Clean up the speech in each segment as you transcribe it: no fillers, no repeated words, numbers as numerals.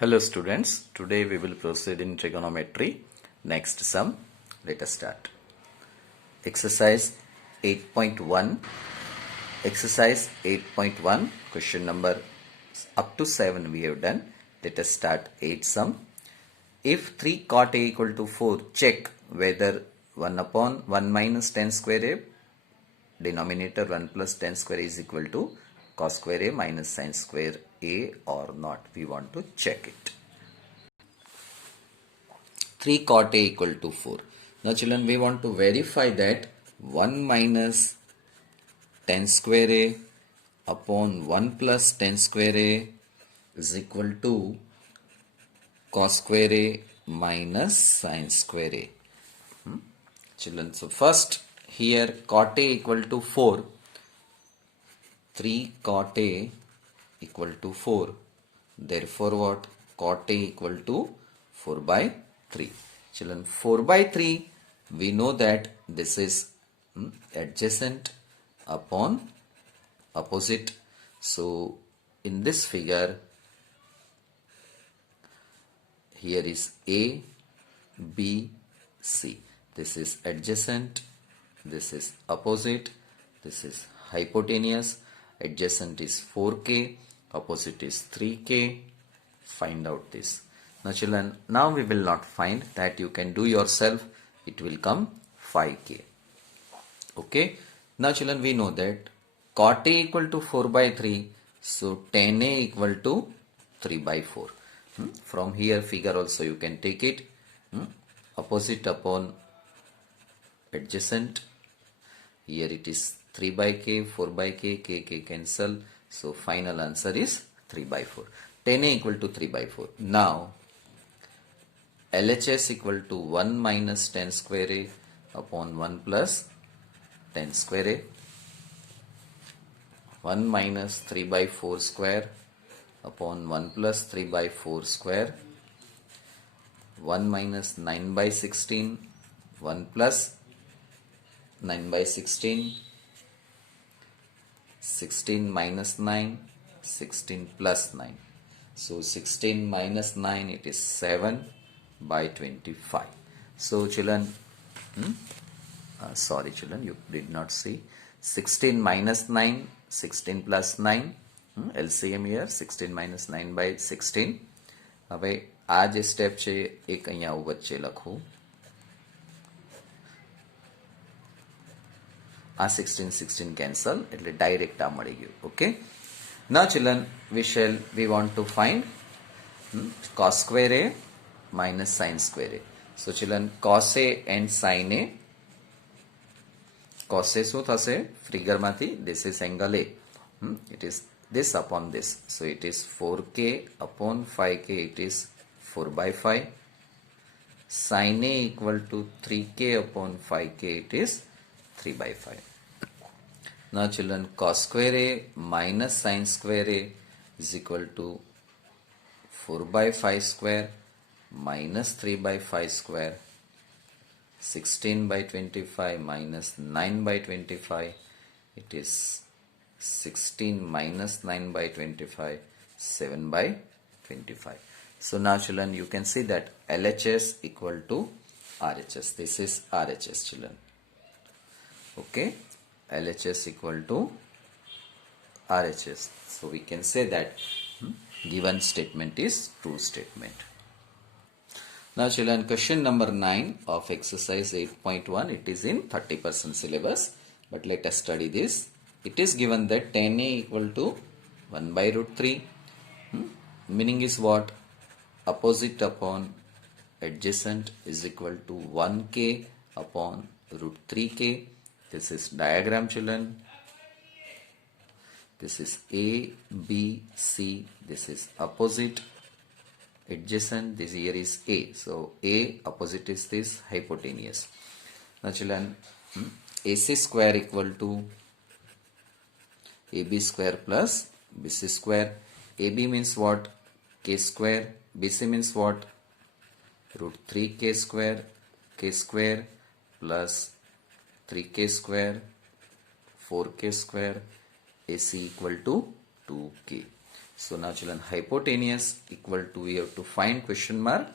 Hello students, today we will proceed in trigonometry. Next sum, let us start. Exercise 8.1. Exercise 8.1, question number up to 7 we have done. Let us start 8 sum. If 3 cot A equal to 4, check whether 1 upon 1 minus tan square A, denominator 1 plus tan square A is equal to cos square A minus sin square A or not. We want to check it. 3 cot A equal to 4. Now children, we want to verify that 1 minus tan square A upon 1 plus tan square A is equal to cos square A minus sin square A. Children, so first here cot A equal to 4. 3 cot A equal to 4. Therefore what? Cot A equal to 4 by 3. Children, 4 by 3, we know that this is adjacent upon opposite. So in this figure, here is A, B, C. This is adjacent, this is opposite, this is hypotenuse. Adjacent is 4K, opposite is 3K. Find out this. Now children, now we will not find that, you can do yourself. It will come 5K. Okay. Now children, we know that cot A equal to 4 by 3. So tan A equal to 3 by 4. From here figure also you can take it. Opposite upon adjacent. Here it is 3 by K, 4 by K, K cancel. So final answer is 3 by 4. Tan A equal to 3 by 4. Now LHS equal to 1 minus tan square A upon 1 plus tan square A. 1 minus 3 by 4 square upon 1 plus 3 by 4 square. 1 minus 9 by 16. 1 plus 9 by 16. 16 minus 9. 16 plus 9. So 16 minus 9, it is 7 by 25. So children, sorry children, you did not see. 16 minus 9, 16 plus 9. LCM here 16 minus 9 by 16. હવે આ જે step છે એક અહીંયા વચ્ચે લખું. આ 16 cancel એટલે ડાયરેક્ટ આ મળી ગયું. Okay. Now children, we want to find cos square A minus sin square A. So children, cos A and sin A. Cos A શું થશે? ફિગર માંથી this is angle A. It is this upon this. So it is 4K upon 5K. It is 4 by 5. Sin A equal to 3K upon 5K. It is 3 by 5. Now children, cos square A minus sin square A is equal to 4 by 5 square minus 3 by 5 square. 16 by 25 minus 9 by 25. It is 16 minus 9 by 25. 7 by 25. So now children, you can see that LHS equal to RHS. This is RHS children. Okay. LHS equal to RHS. So we can say that given statement is true statement. Now children, question number 9 of exercise 8.1. It is in 30% syllabus. But let us study this. It is given that tan A equal to 1 by root 3. Meaning is what? Opposite upon adjacent is equal to 1K upon root 3K. This is diagram children. This is A, B, C. This is opposite. Adjacent, this here is A. So A, opposite is this, hypotenuse. Now children, AC square equal to AB square plus BC square. AB means what? K square. BC means what? Root 3K square. K square plus 3K square, 4K square. AC equal to 2K. So now children, hypotenuse equal to, we have to find question mark.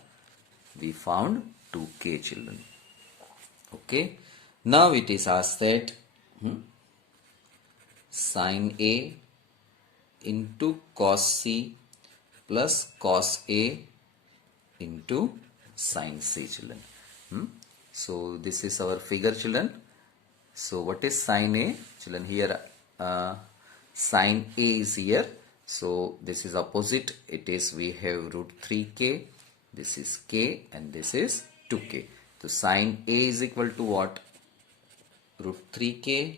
We found 2k children. Okay. Now it is asked that sin A into cos C plus cos A into sin C children. So this is our figure children. So what is sin A children? Here sin A is here. So this is opposite. It is, we have root 3k. This is k and this is 2k. So sin A is equal to what? Root 3k.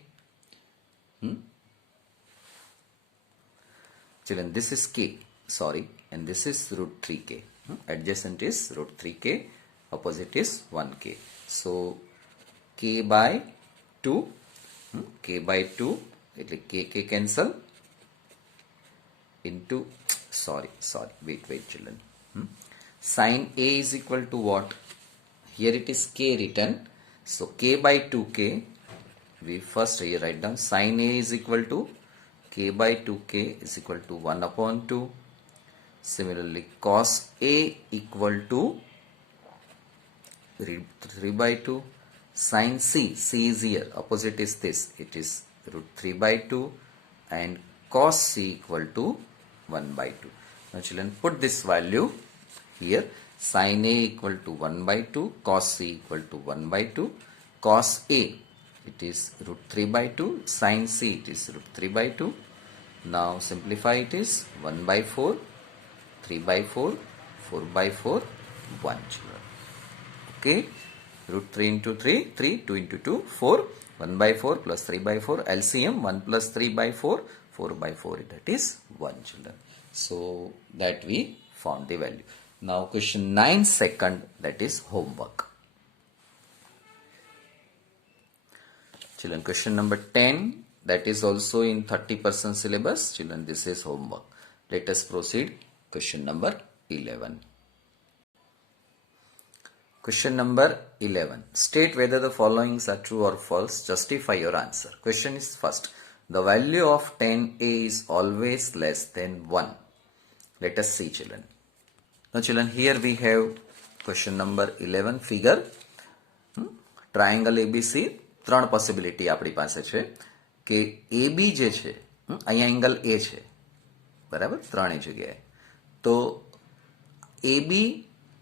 Children, this is k, sorry, and this is root 3k. Adjacent is root 3k, opposite is 1k. So k by 2, k by 2, એટલે k cancel into, wait children. Sin A is equal to what? Here it is k written. So k by 2k, we first here write down sin A is equal to k by 2k is equal to 1 upon 2. Similarly, cos A equal to 3 by 2. Sin C is here, opposite is this, it is root 3 by 2, and cos C equal to 1 by 2. Now children, put this value here. Sin A equal to 1 by 2, cos C equal to 1 by 2. Cos A, it is root 3 by 2, sin C, it is root 3 by 2. Now simplify, it is 1 by 4, 3 by 4, 4 by 4, 1 children. Okay, root 3 into 3, 3, 2 into 2, 4, 1 by 4 plus 3 by 4, LCM 1 plus 3 by 4, 4 by 4, that is 1 children. So that we found the value. Now question 9 second, that is homework. Children, question number 10, that is also in 30% syllabus. Children, this is homework. Let us proceed. Question number 11. Question number 11. State whether the followings are true or false. Justify your answer. Question is first. The value of 10a is always less than 1. Let us see children. Now children, here we have question number 11 figure. Triangle ABC. 3 possibility આપણી પાસે છે કે AB જે છે અહીંયા angle A છે, બરાબર, 3 જગ્યાએ. તો AB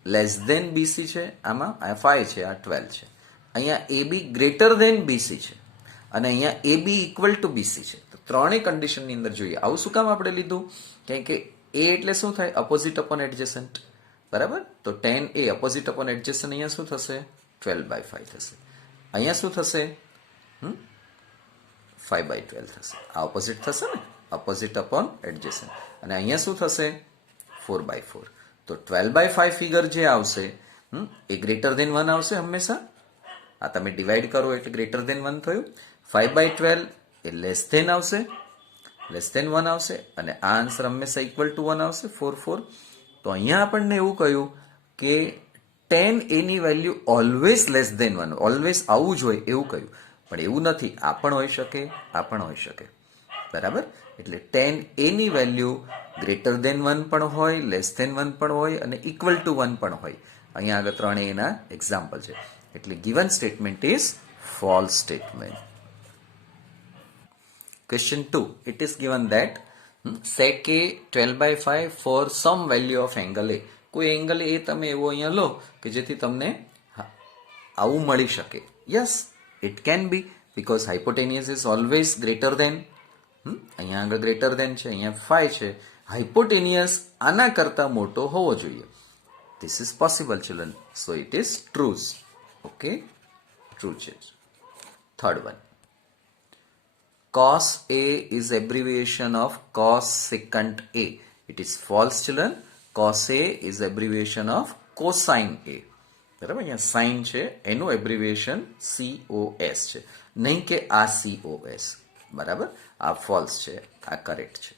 લેસ દેન BC છે, આમાં 5 છે, આ 12 છે. અહીંયા AB ગ્રેટર દેન BC છે અને અહીંયા AB ઇક્વલ ટુ BC છે. તો ત્રણેય કન્ડિશનની અંદર જોઈએ. આવું શું કામ આપણે લીધું? કારણ કે A એટલે શું થાય? અપોઝિટ અપોન એડજેસન્ટ, બરાબર. તો 10A અપોઝિટ અપોન એડજેસન્ટ અહીંયા શું થશે? 12/5 થશે. અહીંયા શું થશે? 5/12 થશે. આ ઓપોઝિટ થશે ને, અપોઝિટ અપોન એડજેસન્ટ. અને અહીંયા શું થશે? 4/4. તો 12/5 ફિગર જે આવશે એ ગ્રેટર દેન 1 આવશે હંમેશા. આ તમે ડિવાઈડ કરો એટલે ગ્રેટર દેન 1 થયું. 5/12 એ લેસ દેન આવશે, લેસ દેન 1 આવશે, અને આ આન્સર હંમેશા ઇક્વલ ટુ 1 આવશે, 4/4. તો અહીંયા આપણને એવું કહ્યું કે 10a ની value always less than 1, always આવું જ હોય એવું કહ્યું. પણ એવું નથી, આ પણ હોઈ શકે, આ પણ હોઈ શકે, બરાબર. એટલે 10a ની વેલ્યુ ગ્રેટર દેન 1 પણ હોય, લેસ દેન 1 પણ હોય, અને ઇક્વલ ટુ 1 પણ હોય. અહીંયા આગળ 3 એના એક્ઝામ્પલ છે. એટલે given statement is false statement. Question 2. It is given that sec A 12/5 for some value of angle A. કોઈ એંગલ એ તમે એવો અહીંયા લો કે જેથી તમને આવું મળી શકે. Yes, it can be, because hypotenuse is always greater than. અહીંયા આગળ ગ્રેટર દેન છે, અહીંયા 5 છે. હાઇપોટેનિયસ આના કરતા મોટો હોવો જોઈએ. This is possible children. So it is true. Okay, true છે. Third one. Cos A is abbreviation of cos secant A. It is false children. Cos A is abbreviation of cosine A. બરાબર, અહીંયા sign છે એનું abbreviation COS છે, નહીં કે આ COS. બરાબર, આ ફોલ્સ છે, આ કરેક્ટ છે.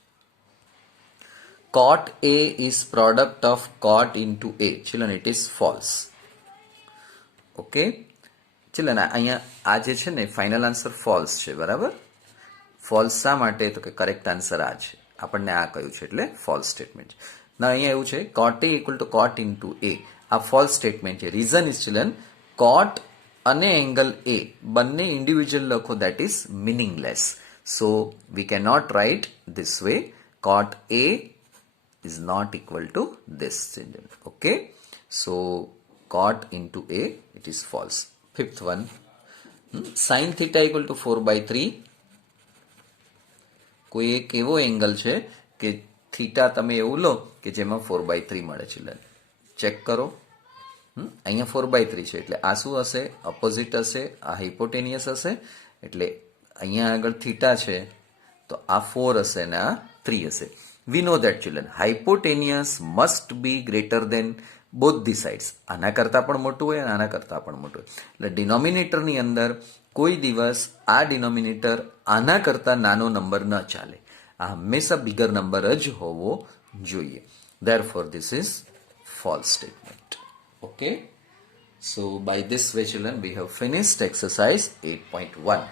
Cot A is product of cot into A. Children, it is false. Okay children, અહીંયા આ જે છે ને ફાઇનલ આન્સર ફોલ્સ છે, બરાબર. ફોલ્સ શા માટે? તો કે કરેક્ટ આન્સર આ છે. આપણને આ કહ્યું છે એટલે ફોલ્સ સ્ટેટમેન્ટ છે. ના અહીંયા એવું છે cot a equal to cot into a, આ ફોલ્સ સ્ટેટમેન્ટ છે. રીઝન ઇઝ ચિલ્ડ્રન cot અને એંગલ a બંને ઇન્ડિવિજ્યુઅલ લખો, that is meaningless. So we can not write this way. cot a is not equal to this, children. Okay, so cot into a, it is false. Fifth one, sin theta equal to 4/3. કોઈ એક એવો angle છે કે theta તમે એવું લો કે જેમાં 4/3 મળે. ચિલ્ડ્રન ચેક કરો, અહીંયા 4/3 છે એટલે આ શું હશે? અપોઝિટ હશે, આ હાઇપોટેનિયસ હશે, એટલે અહીંયા આગળ થીટા છે તો આ 4 હશે ને આ 3 હશે. We know that, children, hypotenuse must be greater than both the sides. આના કરતાં પણ મોટું હોય અને આના કરતાં પણ મોટું હોય. એટલે ડિનોમિનેટરની અંદર કોઈ દિવસ આ ડિનોમિનેટર આના કરતાં નાનો નંબર ન ચાલે. આ હંમેશા બિગર નંબર જ હોવો જોઈએ. Therefore, this is false statement. Okay? So, by this way, children, we have finished exercise 8.1.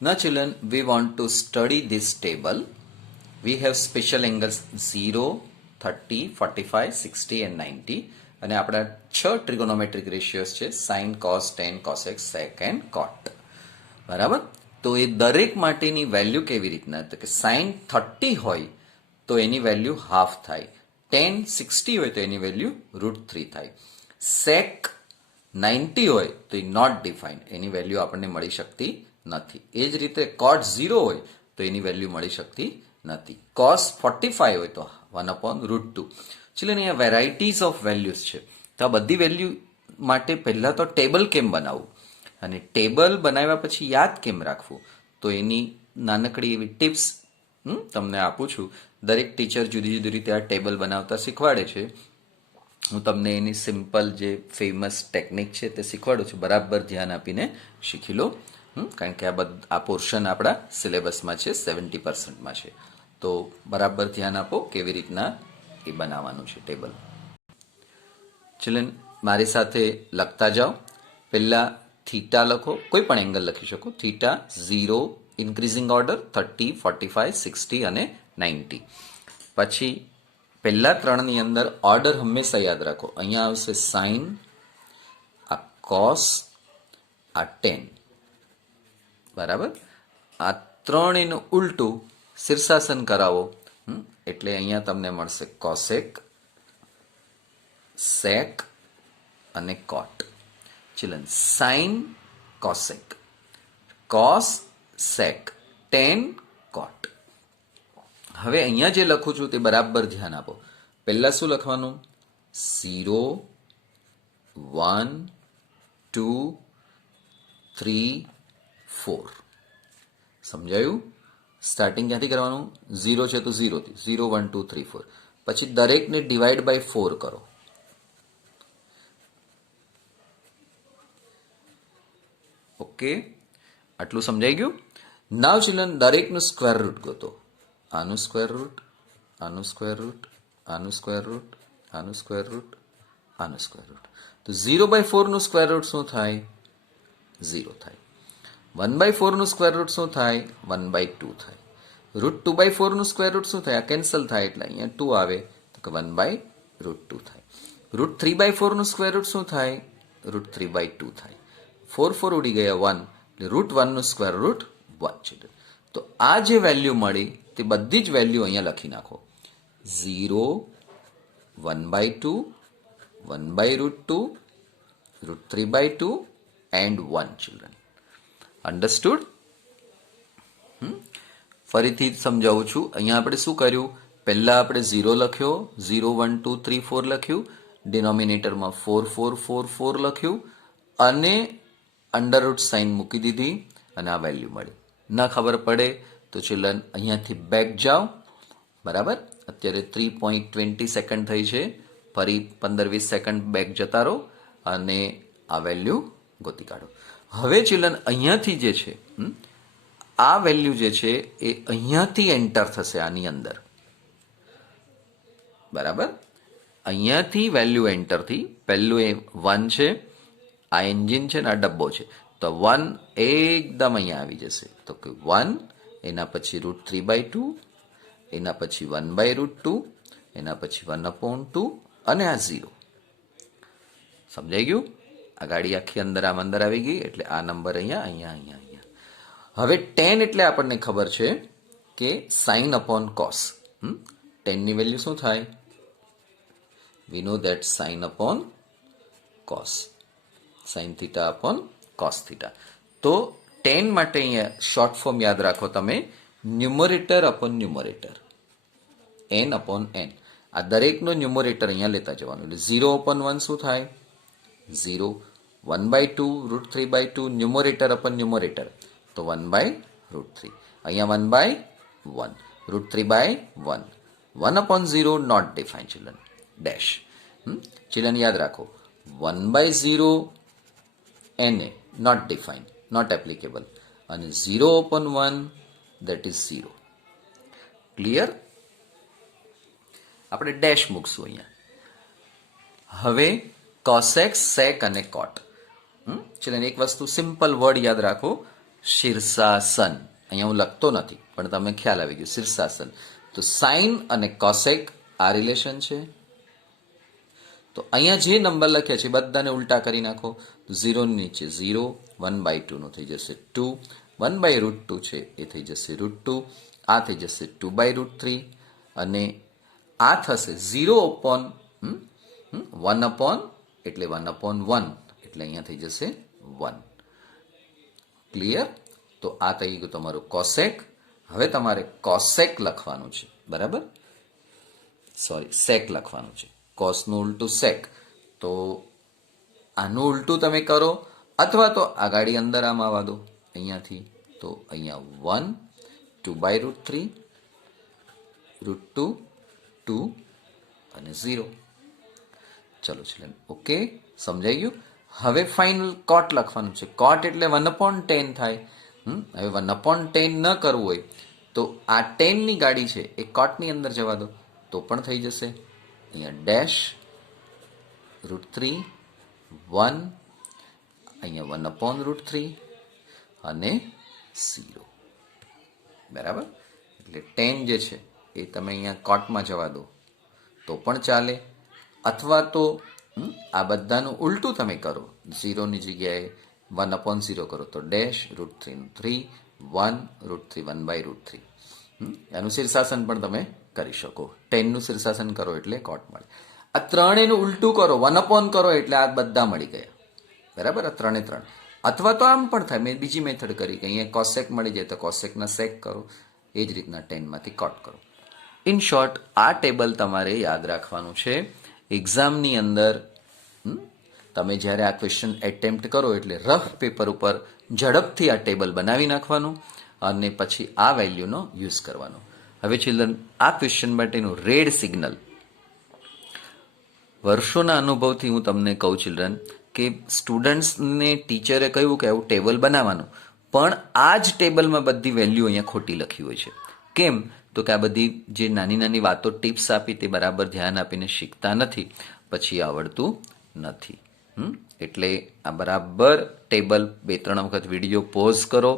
Now, children, we want to study this table. We have special angles 0, 30, 45, 60 and 90. અને આપણા 6 trigonometric ratios છે, sine, cos, tan, cosec, sec and cot. બરાબર? તો એ દરેક માટેની value કેવી રીતના? તો કે સાઇન 30 હોય તો એની વેલ્યુ હાફ થાય, ટેન 60 હોય તો એની વેલ્યુ √3 થાય, સેક 90 હોય તો એ નોટ ડિફાઇન્ડ, એની વેલ્યુ આપણને મળી શકતી નથી. એ જ રીતે કોટ 0 હોય તો એની વેલ્યુ મળી શકતી નથી. કોસ 45 હોય તો 1/√2. ચલો અહીંયા વેરાયટીઝ ઓફ વેલ્યુઝ છે, તો આ બધી વેલ્યુ માટે પહેલાં તો ટેબલ કેમ બનાવવું અને ટેબલ બનાવ્યા પછી યાદ કેમ રાખવું, તો એની નાનકડી એવી ટિપ્સ તમને આપું છું. દરેક ટીચર જુદી જુદી રીતે આ ટેબલ બનાવતા શીખવાડે છે. હું તમને એની સિમ્પલ જે ફેમસ ટેકનિક છે તે શીખવાડું છું. બરાબર ધ્યાન આપીને શીખી લો, કારણ કે આ પોર્શન આપણા સિલેબસમાં છે, 70%માં છે. તો બરાબર ધ્યાન આપો કેવી રીતના એ બનાવવાનું છે ટેબલ. ચિલ્ડ્રન મારી સાથે લખતા જાઓ. પહેલાં થીટા લખો, કોઈ પણ એંગલ લખી શકો. થીટા 0 ઇન્ક્રીઝિંગ ઓર્ડર 30, 45, 60 અને 90. પછી પહેલા ત્રણની અંદર ઓર્ડર હંમેશા યાદ રાખો. અહીંયા આવશે સાઇન, આ કોસ, આ ટેન. બરાબર? આ ત્રણ એનું ઉલટું શીર્ષાસન કરાવો એટલે અહીંયા તમને મળશે કોસેક, સેક અને કોટ. ચિલ્ડ્રન સાઇન, કોસેક, કોસ, સેક, ટેન, કોટ. હવે અહીંયા જે લખું છું તે બરાબર ધ્યાન આપો. પહેલા શું લખવાનું? 0, 1, 2, 3, 4. સમજાયું? સ્ટાર્ટિંગ ક્યાંથી કરવાનું? 0 છે તો 0 થી 0, 1, 2, 3, 4. પછી દરેકને ડિવાઈડ બાય 4 કરો. ઓકે, આટલું સમજાઈ ગયું? નાવ ચિલ્ડ્રન દરેકનું સ્ક્વેર રૂટ ગોતો. આનું સ્ક્વેર રૂટ, આનું સ્ક્વેર રૂટ, આનું સ્ક્વેર રૂટ, આનું સ્ક્વેર રૂટ, આનું સ્ક્વેર રૂટ. તો 0/4 નું સ્ક્વેર રૂટ શું થાય? 0 થાય. 1/4 નું સ્ક્વેર રૂટ શું થાય? 1/2 થાય. √2/4 નું સ્ક્વેર રૂટ શું થાય? આ કેન્સલ થાય એટલે અહીંયા 2 આવે તો કે 1/√2 થાય. √3/4 નું સ્ક્વેર રૂટ શું થાય? √3/2 થાય. 4 ઉડી ગયા 1 એટલે √1 નું સ્ક્વેર રૂટ 1 છે. તો આ જે વેલ્યુ મળી તે બધી જ વેલ્યુ અહીંયા લખી નાખો. 0, 1/2, 1/√2, √3/2 એન્ડ 1 ચિલ્ડ્રન. અન્ડરસ્ટુડ? ફરીથી સમજાવું છું. અહીંયા આપણે શું કર્યું? પહેલા આપણે 0 લખ્યો, 0, 1, 2, 3, 4 લખ્યું, ડિનોમિનેટરમાં 4, 4, 4, 4 લખ્યું અને અંડરરૂટ સાઇન મૂકી દીધી અને આ વેલ્યુ મળી. ના ખબર પડે તો ચિલ્ડ્રન અહીંયાથી બેક જાઓ. બરાબર? અત્યારે 3.20 સેકન્ડ થઈ છે. ફરી 15-20 સેકન્ડ બેક જતા રહો અને આ વેલ્યુ ગોતી કાઢો. હવે ચિલ્ડ્રન અહીંયાથી જે છે આ વેલ્યુ જે છે એ અહીંયાથી એન્ટર થશે આની અંદર. બરાબર? અહીંયાથી વેલ્યુ એન્ટર થઈ. પહેલું એ 1 છે, આ એન્જિન છે ને આ ડબ્બો છે, તો 1 એકદમ અહીંયા આવી જશે. તો કે 1 એના પછી √3/2, એના પછી 1/√2, એના પછી 1/2 અને આ 0. સમજાઈ ગયું? આ ગાડી આખી અંદર આવી ગઈ એટલે આ નંબર અહીંયા. હવે tan એટલે આપણને ખબર છે કે sin upon cos. tan ની વેલ્યુ શું થાય? We know that sin upon cos. sin theta upon cos theta. તો tan માટે અહીંયા શોર્ટ ફોર્મ યાદ રાખો તમે, numerator upon numerator, n upon n. આ દરેકનો ન્યુમરેટર અહીંયા લેતા જવાનું. એટલે 0/1 શું થાય? 0. 1/2 √3/2 ન્યુમરેટર અપન ન્યુમરેટર, તો 1/√3. અહીંયા 1/1, √3/1. 1/0 not define children, dash. Children યાદ રાખો, 1/0 na not define, not applicable, અને 0/1 that is 0. ક્લિયર? આપણે ડેશ મૂકશું અહીંયા. હવે કોસેક, સેક અને કોટ. ચલો એક વસ્તુ સિમ્પલ વર્ડ યાદ રાખો, શીર્ષાસન. અહીંયા હું લખતો નથી પણ તમને ખ્યાલ આવી ગયો, શીર્ષાસન. તો સાઇન અને કોસેક આ રિલેશન છે. તો અહીંયા જે નંબર લખ્યા છે બધાને ઉલટા કરી નાખો. 0 ની નીચે 0, 1/2 નું થઈ જશે 2, 1/√2 છે એ થઈ જશે √2, આ થઈ જશે 2/√3, અને આ થશે 0/1 એટલે 1/1 એટલે અહીંયા થઈ જશે 1. ક્લિયર? તો આ થઈ ગયું તમારું કોસેક. હવે તમારે કોસેક લખવાનું છે, બરાબર? સોરી, સેક લખવાનું છે. કોસનું ઉલટું સેક. તો આનું ઉલટું તમે કરો, અથવા તો આ ગાડી અંદર આમ આવવા દો અહીંયાથી. તો અહીંયા 1, 2/√3, √2, 2 અને 0. ચલો ચલો, ઓકે, સમજાઈ ગયું? હવે ફાઇનલ કોટ લખવાનું છે. કોટ એટલે 1/10 થાય. હવે 1/10 ન કરવું હોય તો આ 10 ની ગાડી છે એ કોટની અંદર જવા દો તો પણ થઈ જશે. અહીંયા ડેશ, √3, 1, અહીંયા 1/√3 અને 0. બરાબર? એટલે 10 જે છે એ તમે અહીંયા કોટમાં જવા દો તો પણ ચાલે, અથવા તો આ બધાનું ઉલટું તમે કરો. 0 ની જગ્યાએ 1/0 કરો તો ડેશ, √3 નું 3, 1, √3, 1/√3. એનું શીર્ષાસન પણ તમે કરી શકો. 10 નું શીર્ષાસન કરો એટલે કોટ મળે. આ ત્રણેયનું ઉલટું કરો, 1/, કરો એટલે આ બધા મળી ગયા. બરાબર? આ 3 અથવા તો આમ પણ થાય. મેં બીજી મેથડ કરી કે અહીંયા કોસેક મળી જાય તો કોસેકના સેક કરો. એ જ રીતના 10 માંથી કોટ કરો. ઇન શોર્ટ, આ ટેબલ તમારે યાદ રાખવાનું છે. એક્ઝામની અંદર તમે જ્યારે આ ક્વેશ્ચન એટેમ્પ્ટ કરો એટલે રફ પેપર ઉપર ઝડપથી આ ટેબલ બનાવી નાખવાનું અને પછી આ વેલ્યુનો યુઝ કરવાનો. હવે ચિલ્ડ્રન, આ ક્વેશ્ચન માટેનું રેડ સિગ્નલ વર્ષોના અનુભવથી હું તમને કહું ચિલ્ડ્રન કે સ્ટુડન્ટ્સને ટીચરે કહ્યું કે આવું ટેબલ બનાવવાનું, પણ આ જ ટેબલમાં બધી વેલ્યુ અહીંયા ખોટી લખી હોય છે. કેમ? તો કે આ બધી જે નાની નાની વાતો, ટિપ્સ આપી તે બરાબર ધ્યાન આપીને શીખતા નથી, પછી આવડતું નથી. એટલે આ બરાબર ટેબલ 2-3 વખત વિડીયો પોઝ કરો.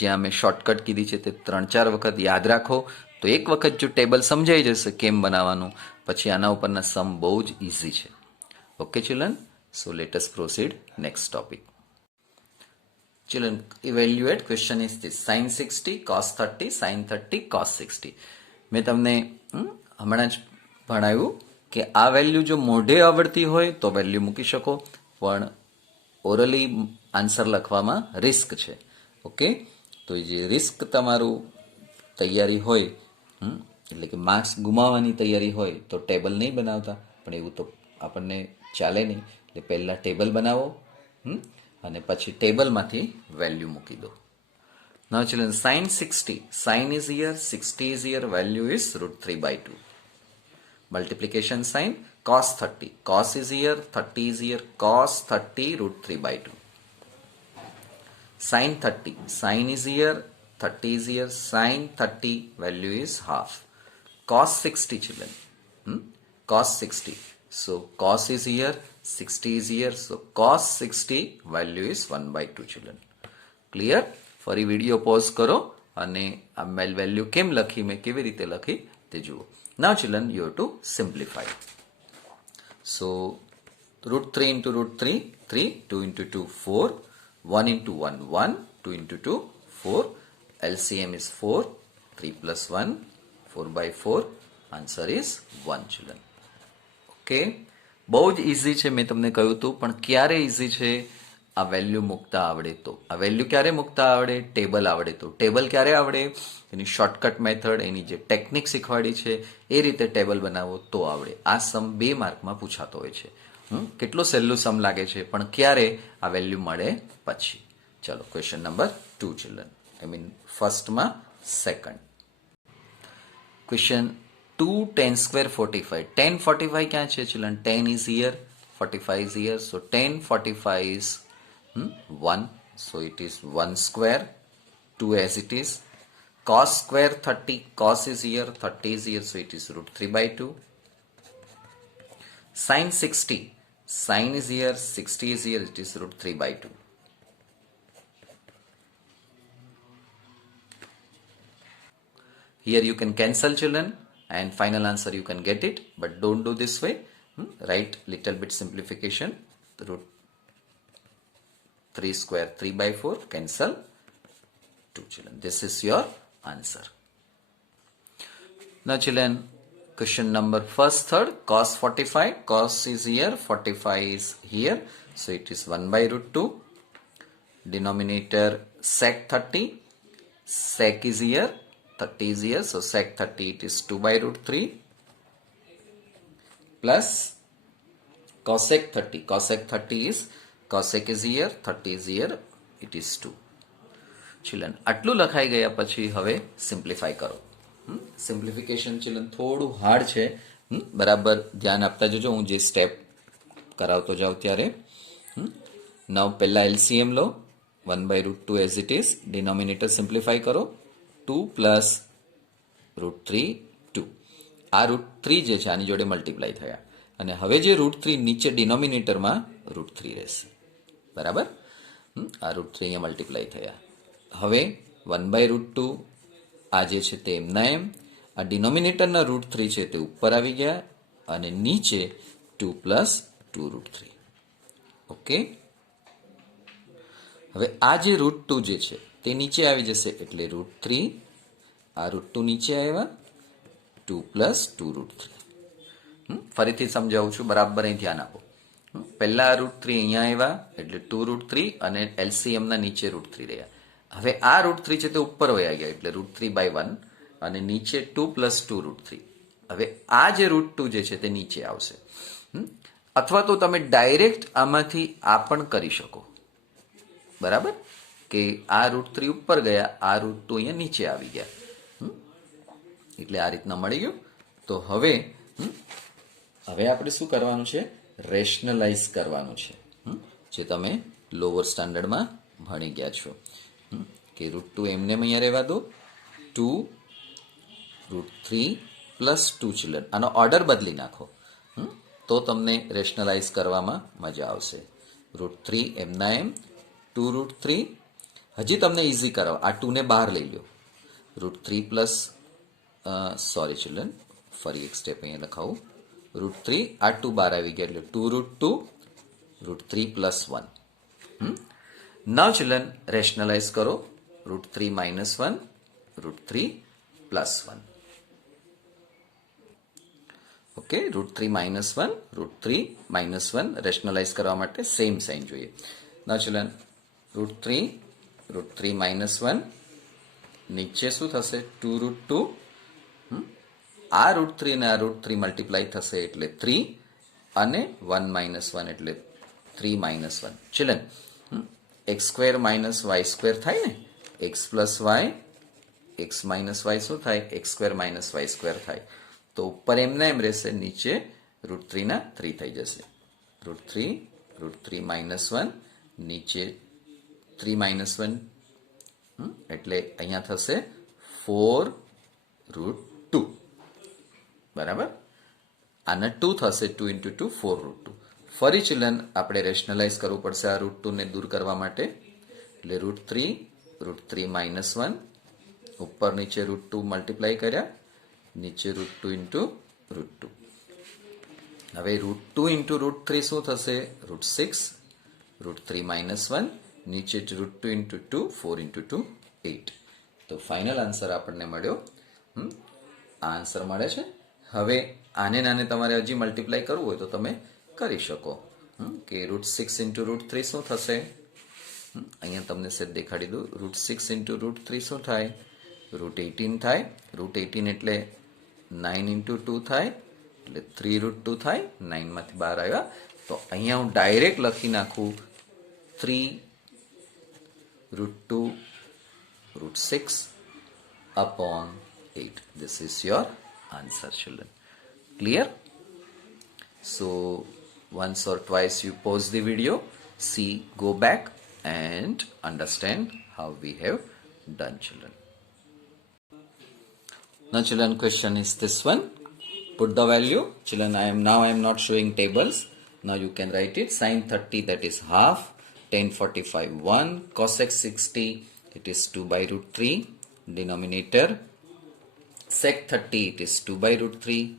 જ્યાં મેં શોર્ટકટ કીધી છે તે 3-4 વખત યાદ રાખો તો એક વખત જો ટેબલ સમજાઈ જશે કેમ બનાવવાનું, પછી આના ઉપરના સમ બહુ જ ઇઝી છે. Okay children, so let us proceed next topic. Children, evaluate question is this: sin 60, cos 30, sin 30, cos 60. મેં તમને હમણાં જ ભણાવ્યું કે આ વેલ્યુ જો મોઢે આવડતી હોય તો વેલ્યુ મૂકી શકો, પણ ઓરલી આન્સર લખવામાં રિસ્ક છે. ઓકે, તો જે રિસ્ક તમારું તૈયારી હોય, એટલે કે માર્ક્સ ગુમાવવાની તૈયારી હોય તો ટેબલ નહીં બનાવતા, પણ એવું તો આપણને ચાલે નહીં. એટલે પહેલાં ટેબલ બનાવો અને પછી ટેબલમાંથી વેલ્યુ મૂકી દો. Now children, sin 60, sin is here, 60 is here, value is √3/2. Multiplication sign, cos 30, cos is here, 30 is here, cos 30 √3/2. Sin 30, sin is here, 30 is here, sin 30, value is half. Cos 60 children, cos 60. So cos is here, 60 is here, so cos 60 value is 1/2 children. Clear? ફરી video pause કરો અને આ value કેમ લખી, મેં કેવી રીતે લખી તે જુઓ. Now children, you have to simplify. So √3 into √3, 3, 2 into 2, 4, 1 into 1, 1, 2 into 2, 4, LCM is 4, 3 plus 1, 4 by 4, answer is 1 children. Okay, બહુ જ ઇઝી છે, મેં તમને કહ્યું હતું, પણ ક્યારે ઇઝી છે? આ વેલ્યુ મૂકતા આવડે તો. આ વેલ્યુ ક્યારે મૂકતા આવડે? ટેબલ આવડે તો. ટેબલ ક્યારે આવડે? એની શોર્ટકટ મેથડ, એની જે ટેકનિક શીખવાડી છે એ રીતે ટેબલ બનાવો તો આવડે. આ સમ 2 માર્કમાં પૂછાતો હોય છે. કેટલો સહેલું સમ લાગે છે, પણ ક્યારે? આ વેલ્યુ મળે પછી. ચલો, question number 2 children, I mean ફર્સ્ટમાં સેકન્ડ ક્વેશ્ચન. 2 10 square 45. 10 45 ક્યાં છે children? 10 is here, 45 is here, so 10 45 is 1, so it is 1 square, 2 as it is. Cos square 30, cos is here, 30 is here, so it is √3 by 2. Sin 60, sin is here, 60 is here, it is √3 by 2. Here you can cancel children and final answer you can get it, but don't do this way. Write little bit simplification. √3 square 3 by 4, cancel 2 children. This is your answer. Now children, question number first third, cos 45, cos is here, 45 is here, so it is 1 by √2. Denominator sec 30, sec is here, 30 is here, so sec 30 it is 2 by √3 plus cosec 30. Cosec 30 is, cosec is here, 30 is here, it is 2. Children, આટલું લખાઈ ગયા પછી હવે simplify કરો. Simplification children થોડું hard છે, બરાબર ધ્યાન આપતા જજો હું જે સ્ટેપ કરાવતો જાઉં ત્યારે. નવ પહેલા LCM લો, 1 by √2 as it is. Denominator simplify કરો, 2 plus √3 2. આ √3 જે છે આની જોડે મલ્ટીપ્લાય થયા, અને હવે જે √3 નીચે ડિનોમિનેટરમાં √3 રહેશે, બરાબર. આ √3 અહીંયા મલ્ટીપ્લાય થયા. હવે 1 by √2 આ જે છે તે એમના એમ, આ ડિનોમિનેટરના √3 છે તે ઉપર આવી ગયા, અને નીચે 2 plus 2 √3. ઓકે, હવે આ જે √2 જે છે તે નીચે આવી જશે, એટલે √3, આ √2 નીચે આવ્યા, 2 plus 2 √3. ફરીથી સમજાવું છું, બરાબર અહીં ધ્યાન આપો. પહેલા √3 અહીંયા આવ્યા, એટલે 2 √3, અને LCM ના નીચે √3 રહ્યા. હવે આ √3 છે તે ઉપર વયા ગયા, એટલે √3 by 1, અને નીચે 2 plus 2 √3. હવે આ જે √2 જે છે તે નીચે આવશે. અથવા તો તમે ડાયરેક્ટ આમાંથી આ પણ કરી શકો, બરાબર, કે આ √3 ઉપર ગયા, આ √2 અહીંયા નીચે આવી ગયા, એટલે આ રીતના મળી ગયું. તો હવે આપણે શું કરવાનું છે? રેશનલાઇઝ કરવાનું છે, જે તમે લોઅર સ્ટાન્ડર્ડમાં ભણી ગયા છો. કે √2 એમને અહીંયા રહેવા દો, 2 √3 plus 2 ચિલ્ડ્રન. આનો ઓર્ડર બદલી નાખો તો તમને રેશનલાઇઝ કરવામાં મજા આવશે. √3 એમના એમ, 2 √3. હજી તમને ઇઝી કરાવો, આ 2 ને બહાર લઈ લો, √3 પ્લસ, સોરી ચિલ્ડ્રન, ફરી એક સ્ટેપ અહીંયા લખાવું, √3, આ 2 બહાર આવી ગયા, એટલે 2 √2, √3 plus 1. નાવ ચિલ્ડ્રન રેશનલાઇઝ કરો, √3 minus 1, √3 plus 1. Okay, √3 minus 1, √3 minus 1 રેશનલાઇઝ કરવા માટે સેમ સાઇન જોઈએ. નાવ ચિલ્ડ્રન √3 minus 1, નીચે શું થશે? 2 √2. આ √3 અને આ √3 મલ્ટીપ્લાય થશે એટલે 3, અને 1 minus 1 એટલે 3 minus 1. Children, x² minus y² થાય ને, x plus y, x minus y શું થાય? x² minus y² થાય. તો ઉપર એમના એમ રહેશે, નીચે √3 ના 3 થઈ જશે. √3 minus 1, નીચે 3 minus 1, એટલે અહીંયા થશે 4 √2, બરાબર. આના 2 થશે, 2 into 2, 4 √2. ફરી ચિલ્ડ્રન આપણે રેશનલાઇઝ કરવું પડશે આ √2 ને દૂર કરવા માટે, એટલે √3 minus 1, ઉપર નીચે √2 મલ્ટીપ્લાય કર્યા, નીચે √2 ઇન્ટુ √2. હવે √2 ઇન્ટુ √3 શું થશે? √6, √3 -1, નીચે √2 ઇન્ટુ 2, 4 ઇન્ટુ 2, 8. તો ફાઇનલ આન્સર આપણને મળ્યો. આ આન્સર મળે છે. હવે આને નાને તમારે હજી મલ્ટીપ્લાય કરવું હોય તો તમે કરી શકો કે √6 ઇન્ટુ √3 શું થશે? અહીંયા તમને સેટ દેખાડી દઉં. √6 ઇન્ટુ √3 શું થાય? √18 થાય. √18 એટલે 9 ઇન્ટુ 2 થાય, એટલે 3 √2 થાય. 9 માંથી 12 આવ્યા. તો અહીંયા હું ડાયરેક્ટ લખી નાખું 3 √2 √6 upon 8. This is your answer, children. Clear? So once or twice you pause the video, see, go back and understand how we have done, children. Now children, question is this one. Put the value. Children, I am not showing tables. Now you can write it. Sin 30, that is half. Tan 45 1. Cosec 60, it is 2 by √3. Denominator. Sec 30, it is 2 by √3.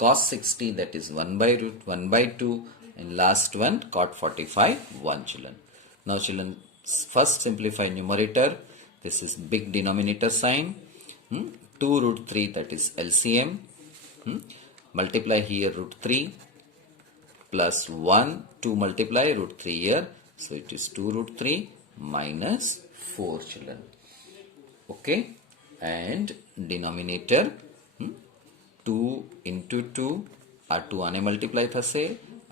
Cos 60, that is 1 by 2. And last one, cot 45 1, children. Now children, first simplify numerator. This is big denominator sign. 2 √3, that is LCM. Multiply here √3 plus 1, 2 multiply √3 here. So it is 2 √3 minus 4, children. Okay. And denominator 2 into 2. આ 2 આને multiply થશે,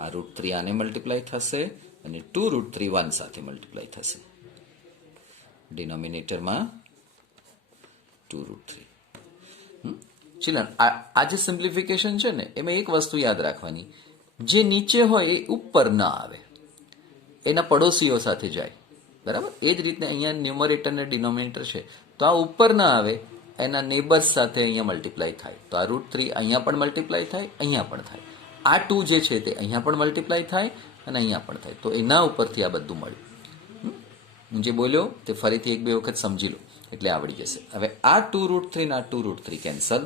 આ √3 આને multiply થશે, અને 2 √3 1 સાથે multiply થશે. ડિનોમિનેટરમાં 2 √3. Children, આ જે સિમ્પ્લિફિકેશન છે ને, એમાં એક વસ્તુ યાદ રાખવાની, જે નીચે હોય એ ઉપર ના આવે, એના પડોશીઓ સાથે જાય. બરાબર? એ જ રીતે અહીંયા ન્યુમરેટર અને ડિનોમિનેટર છે, તો આ ઉપર ના આવે, એના નેબર્સ સાથે અહીંયા મલ્ટીપ્લાય થાય. તો આ √3 અહીંયા પણ મલ્ટીપ્લાય થાય, અહીંયા પણ થાય. આ 2 જે છે તે અહીંયા પણ મલ્ટીપ્લાય થાય અને અહીંયા પણ થાય. તો એના ઉપરથી આ બધું મળ્યું. હું જે બોલ્યો તે ફરીથી 1-2 વખત સમજી લો એટલે આવડી જશે. હવે આ 2 √3 ને આ 2 √3 કેન્સલ.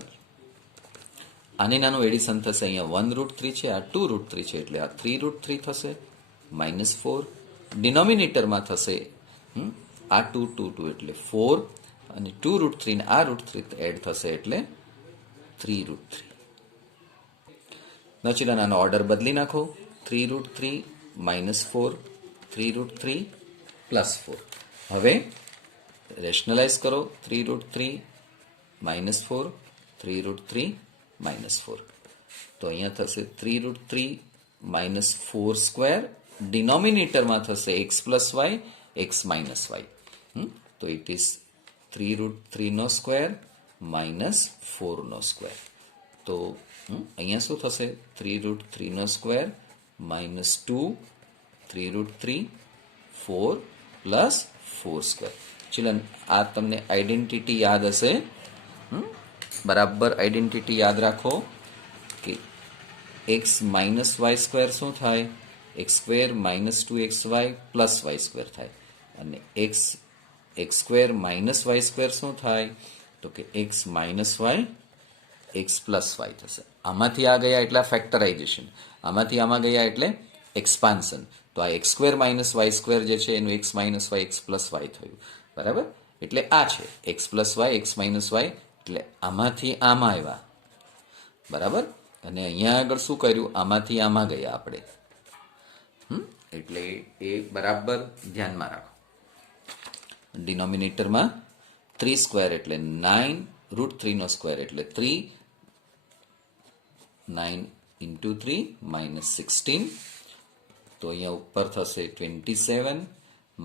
આને નાનું એડિશન થશે. અહીંયા 1 √3 છે, આ 2 √3 છે, એટલે આ 3 √3 થશે, -4. ડિનોમિનેટરમાં થશે આ 2 2 2 એટલે 4, અને 2 √3 ને આ √3 એડ થશે એટલે 3 √3. નચી આનો ઓર્ડર બદલી નાખો. 3 √3 -4, 3 √3 +4. હવે રેશનલાઇઝ કરો. 3 √3 -4, 3 √3 -4. તો અહીંયા થશે 3 √3 -4 સ્ક્વેર. ડિનોમિનેટરમાં થશે x + y, x - y. તો ઇટ ઇઝ 3 √3 નો સ્ક્વેર -4 નો સ્ક્વેર. તો અહીંયા શું થશે? 3 √3 નો સ્ક્વેર -2, 3 √3, 4 + 4 સ્ક્વેર. ચિલ્ડ્રન, આ તમને આઈડેન્ટિટી યાદ હશે. બરાબર આઈડેન્ટિટી યાદ રાખો કે x - y સ્ક્વેર શું થાય? x square -2xy + y square થાય. અને x સ્ક્વેર -y સ્ક્વેર શું થાય? તો કે x - y x + y થશે. આમાંથી આ ગયા એટલે ફેક્ટરાઇઝેશન, આમાંથી આમાં ગયા એટલે એક્સપાન્શન. તો આ x સ્ક્વેર -y સ્ક્વેર જે છે એનું x - y x + y થયું. બરાબર? એટલે આ છે x + y x - y, એટલે આમાંથી આમાં આવ્યા. બરાબર? અને અહીંયા આગળ શું કર્યું? આમાંથી આમાં ગયા આપણે. એટલે એ બરાબર ધ્યાનમાં રાખો. ડિનોમિનેટરમાં 3 સ્ક્વેર એટલે 9, √3 નો સ્ક્વેર એટલે 3, 9 × 3 -16. તો અહીંયા ઉપર થશે 27,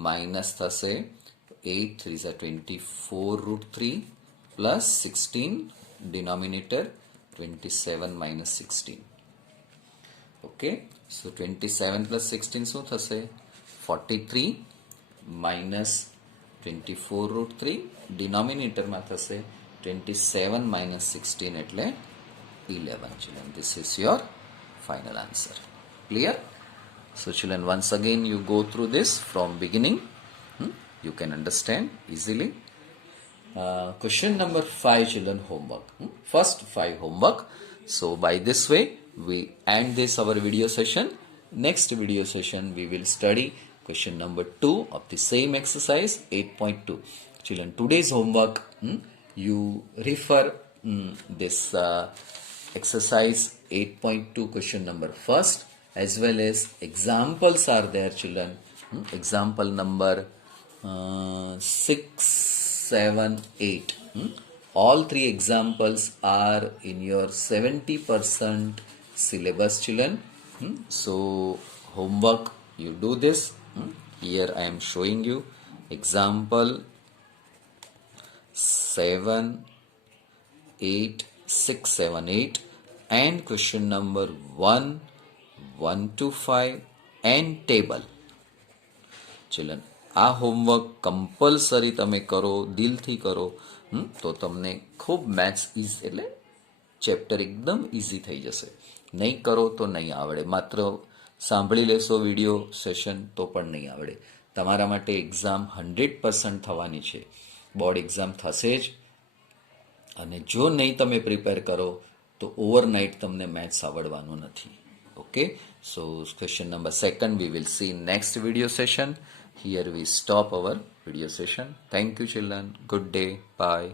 માઇનસ થશે 8 3 24 √3 +16, denominator 27 - 16. Okay, so 27 + 16 શું થશે? 43 - 24 √3, ડિનોમિનેટરમાં થશે 27 - 16 એટલે 11. Children, this is your final answer. Clear? So children, once again you go through this from beginning. You can understand easily. Question number 5, children, homework. First 5 homework. So by this way, we end this our video session. Next video session, we will study question number 2 of the same exercise 8.2. Children, today's homework, you refer this exercise 8.2 question number first, as well as examples are there, children. Example number 6, 7, 8. All 3 examples are in your 70% syllabus, children. So homework, you do this. Here I am showing you example 7, 8, 6, 7, 8 and question number 1, 1 to 5 and table. Children, આ homework compulsory તમે કરો, દિલથી કરો, તો તમને ખૂબ maths એટલે chapter એકદમ ઇઝી થઈ જશે. નહીં કરો તો નહીં આવડે. માત્ર સાંભળી લેશો વિડીયો સેશન તો પણ નહીં આવડે. તમારા માટે એક્ઝામ 100% થવાની છે. બોર્ડ એક્ઝામ થશે જ. અને જો નહીં તમે પ્રિપેર કરો તો ઓવરનાઇટ તમને મેથ્સ આવડવાનું નથી. Okay, so question number 2 we will see next video session. Here we stop our video session. Thank you, children. Good day. Bye.